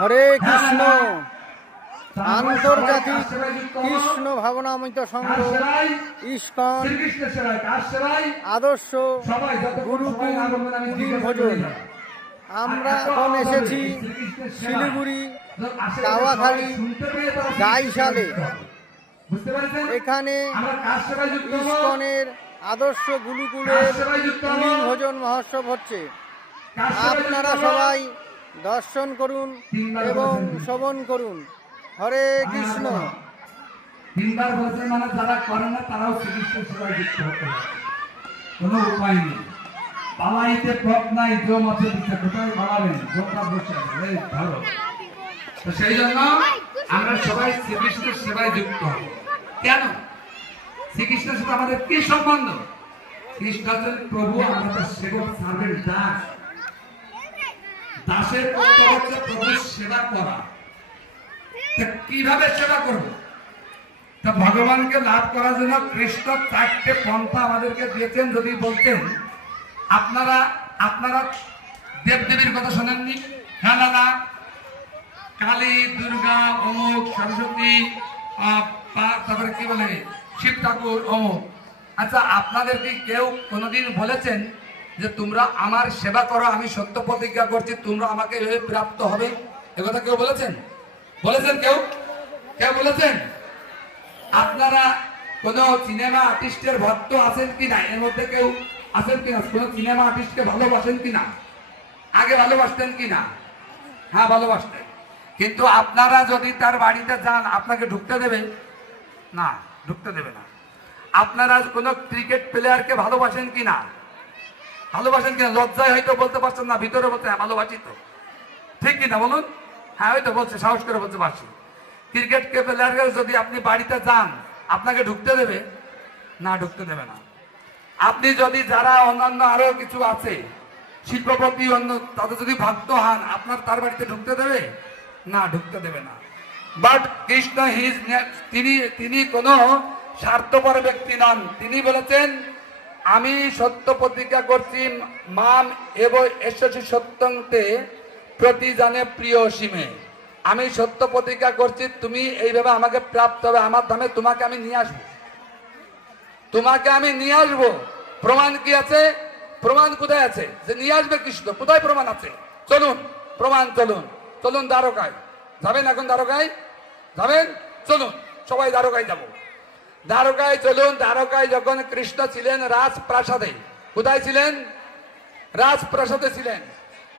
হরে কৃষ্ণ। আন্তর্জাতিক কৃষ্ণ ভাবনামৃত সংঘ ইস্কন আদর্শ গুরুকুল ভোজন। আমরা এখন এসেছি শিলিগুড়ি কাওয়াখালী গাইশালে। এখানে ইস্কনের আদর্শ গুরুকুলের ভোজন মহোৎসব হচ্ছে। আপনারা সবাই দর্শন করুন এবং শ্রবণ করুন। হরে কৃষ্ণ। তিনবার বলছে মানে যারা করে না তারাও চিকিৎসা সেবায় যুক্ত হতে হবে, কোনো উপায় নেই। পালাইতে পথ নাই, জম আছে দিচ্ছে, কোথায় বাড়াবেন? জমটা বসে আছে, ভালো। তো সেই জন্য আমরা সবাই শ্রীকৃষ্ণের সেবায় যুক্ত হব। কেন? শ্রীকৃষ্ণের সাথে আমাদের কি সম্বন্ধ? কৃষ্ণ হচ্ছেন প্রভু, আমরা তার সেবক, সার্ভেন্ট, দাস। দাসের কর্তব্য হচ্ছে প্রভুর সেবা করা। কিভাবে সেবা করব? তা ভগবানকে লাভ করার জন্য কৃষ্ণ 4টে পন্থা আমাদেরকে দিয়েছেন। যদি বলতেন আপনারা দেবদেবীর কথা শোনেননি? হ্যাঁ না না, কালী, দুর্গা, অমুক, সরস্বতী, তারপরে কি বলে শিব ঠাকুর, অমুক। আচ্ছা, আপনাদের কি কেউ কোনোদিন বলেছেন যে তোমরা আমার সেবা করো, আমি সত্য প্রতিজ্ঞা করছি তোমরা আমাকে এভাবে প্রাপ্ত হবে? একথা কেউ বলেছেন? বলেছেন কেউ? কেউ বলেছেন? আপনারা কোন সিনেমা আর্টিস্টের ভক্ত আছেন কিনা? এর মধ্যে কেউ আছেন কিনা কোন সিনেমা আর্টিস্টকে ভালোবাসেন কিনা? আগে ভালোবাসতেন কিনা? হ্যাঁ, ভালোবাসতেন। কিন্তু আপনারা যদি তার বাড়িতে যান, আপনাকে ঢুকতে দেবে না? ঢুকতে দেবে না। আপনারা কোন ক্রিকেট প্লেয়ারকে ভালোবাসেন কিনা? ভালোবাসেন কিনা? লজ্জায় হয়তো বলতে পারছেন না, ভিতরে বলতে ভালোবাসি তো। ঠিক কিনা বলুন? হ্যাঁ, হয়তো বলছে, সাহস করে বলতে পারছি। ক্রিকেট প্লেয়ার যদি আপনি বাড়িতে যান, আপনাকে ঢুকতে দেবে না? ঢুকতে দেবে না। আপনি যদি যারা অন্যান্য আরো কিছু আছে শিল্পপতি, অন্য তাদের যদি ভক্ত হন, আপনার তার বাড়িতে ঢুকতে দেবে না? ঢুকতে দেবে না। বাট কৃষ্ণ তিনি কোনো স্বার্থপর ব্যক্তি নন। তিনি বলেছেন, আমি সত্য প্রতিজ্ঞা করছি, মাম এব এসেছি সত্যংতে প্রতি জানে প্রিয় সীমে। আমি সত্য প্রতিজ্ঞা করছি, তুমি এইভাবে আমাকে প্রাপ্ত হবে, আমার ধামে তোমাকে আমি নিয়ে আসবো, তোমাকে আমি নিয়ে আসবো। প্রমাণ কি আছে? প্রমাণ কোথায় আছে যে নিয়ে আসবে কৃষ্ণ? কোথায় প্রমাণ আছে? চলুন প্রমাণ, চলুন চলুন দ্বারকায় যাবেন। এখন দ্বারকায় যাবেন? চলুন সবাই দ্বারকায় যাব। দ্বারকায় চলুন। দ্বারকায় যখন কৃষ্ণ ছিলেন রাজপ্রাসাদে, কোথায় ছিলেন? রাজপ্রাসাদে ছিলেন।